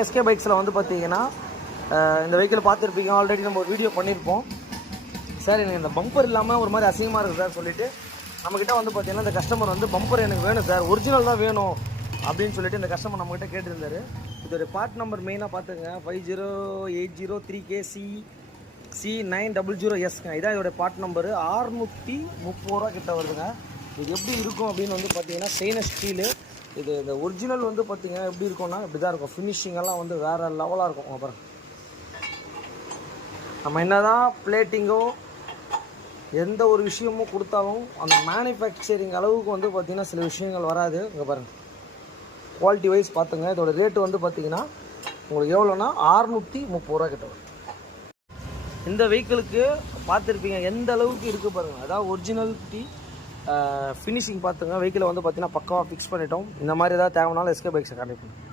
SK பைக்ஸில் வந்து பார்த்தீங்கன்னா இந்த வெஹிக்கிள் பார்த்துருப்பீங்க, ஆல்ரெடி நம்ம ஒரு வீடியோ பண்ணியிருப்போம். சார் எனக்கு இந்த பம்பர் இல்லாமல் ஒரு மாதிரி அசிங்கமாக இருக்குது சார் சொல்லிவிட்டு நம்மக்கிட்ட வந்து பார்த்தீங்கன்னா இந்த கஸ்டமர் வந்து பம்பர் எனக்கு வேணும் சார், ஒரிஜினல் தான் வேணும் அப்படின்னு சொல்லிட்டு இந்த கஸ்டமர் நம்மக்கிட்ட கேட்டிருந்தாரு. இதோடைய பார்ட் நம்பர் மெயினாக பார்த்துங்க 508036KC900S இதான் இதோடைய பார்ட் நம்பரு. 630 ரூபா கிட்ட வருதுங்க. இது எப்படி இருக்கும் அப்படின்னு வந்து பார்த்தீங்கன்னா ஸ்டெயின்லெஸ் ஸ்டீலு. இது இந்த ஒரிஜினல் வந்து பார்த்தீங்கன்னா எப்படி இருக்கும்னா இப்படி தான் இருக்கும். ஃபினிஷிங்கெல்லாம் வந்து வேறு லெவலாக இருக்கும். அப்புறம் நம்ம என்ன தான் பிளேட்டிங்கோ எந்த ஒரு விஷயமும் கொடுத்தாலும் அந்த மேனுஃபேக்சரிங் அளவுக்கு வந்து பார்த்திங்கன்னா சில விஷயங்கள் வராது. இங்கே பாருங்கள், குவாலிட்டி வைஸ் பார்த்துங்க. இதோட ரேட்டு வந்து பார்த்திங்கன்னா உங்களுக்கு எவ்வளோனா 630 ரூபா கிட்ட வரும். இந்த வெஹிக்கிளுக்கு பார்த்துருப்பீங்க எந்த அளவுக்கு இருக்குது பாருங்கள். அதாவது ஒரிஜினாலிட்டி ஃபினிஷிங் பார்த்துங்க. வெஹிக்கிளை வந்து பார்த்திங்கன்னா பக்காவாக ஃபிக்ஸ் பண்ணிட்டோம். இந்த மாதிரி ஏதாவது தேவைனாலும் எஸ்கே பைக்ஸை கான்டெக்ட் பண்ணுங்கள்.